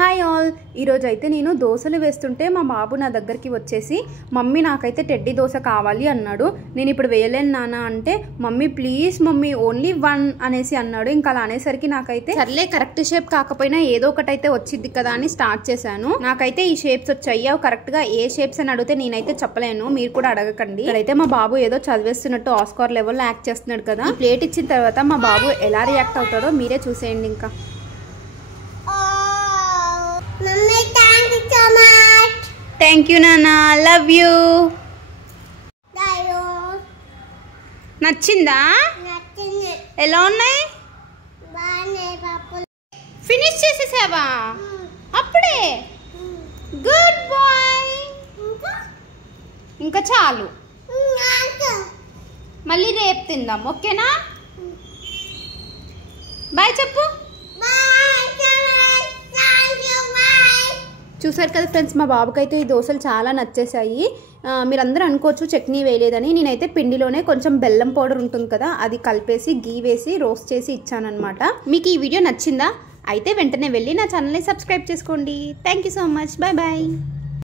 Hi all, ఈరోజు అయితే నేను దోశలు వేస్తుంటే మా బాబు నా దగ్గరికి వచ్చేసి మమ్మీ నాకైతే టెడ్డీ దోశ కావాలి అన్నాడు. నేను ఇప్పుడు వేయలేను నాన్న అంటే mummy please mummy only one అనేసి అన్నాడు. ఇంకా అలా అనేసరికి నాకైతే సర్లే కరెక్ట్ షేప్ కాకపోయినా ఏదో ఒకటి అయితే వచ్చింది కదా అని స్టార్ట్ చేశాను. నాకైతే ఈ షేప్స్ వచ్చాయి. అవి కరెక్ట్గా ఏ షేప్స్ అని అడిగితే నేనైతే చెప్పలేను, మీరు కూడా అడగకండి. ఇక్కడైతే మా బాబు ఏదో చదివేస్తున్నట్టు ఆస్కార్ లెవెల్లో యాక్ట్ చేస్తున్నాడు కదా. ఈ ప్లేట్ ఇచ్చిన తర్వాత మా బాబు ఎలా రియాక్ట్ అవుతాడో మీరే చూసేయండి. ఇంకా థ్యాంక్ యూ నానా, లవ్ యూ. నచ్చిందా? ఎలా ఉన్నాయి? ఫినిష్ చేసేసావా అప్పుడే? Good boy. ఇంకా చాలు, మళ్ళీ రేపు తిందాం, ఓకేనా? బాయ్ చెప్పు. చూసారు కదా ఫ్రెండ్స్, మా బాబుకైతే ఈ దోశలు చాలా నచ్చేసాయి. మీరందరూ అనుకోవచ్చు చట్నీ వేయలేదని. నేనైతే పిండిలోనే కొంచెం బెల్లం పౌడర్ ఉంటుంది కదా, అది కలిపేసి గీ వేసి రోస్ట్ చేసి ఇచ్చానమాట. మీకు ఈ వీడియో నచ్చిందా? అయితే వెంటనే వెళ్ళి నా ఛానల్ని సబ్స్క్రైబ్ చేసుకోండి. Thank you so much. Bye bye.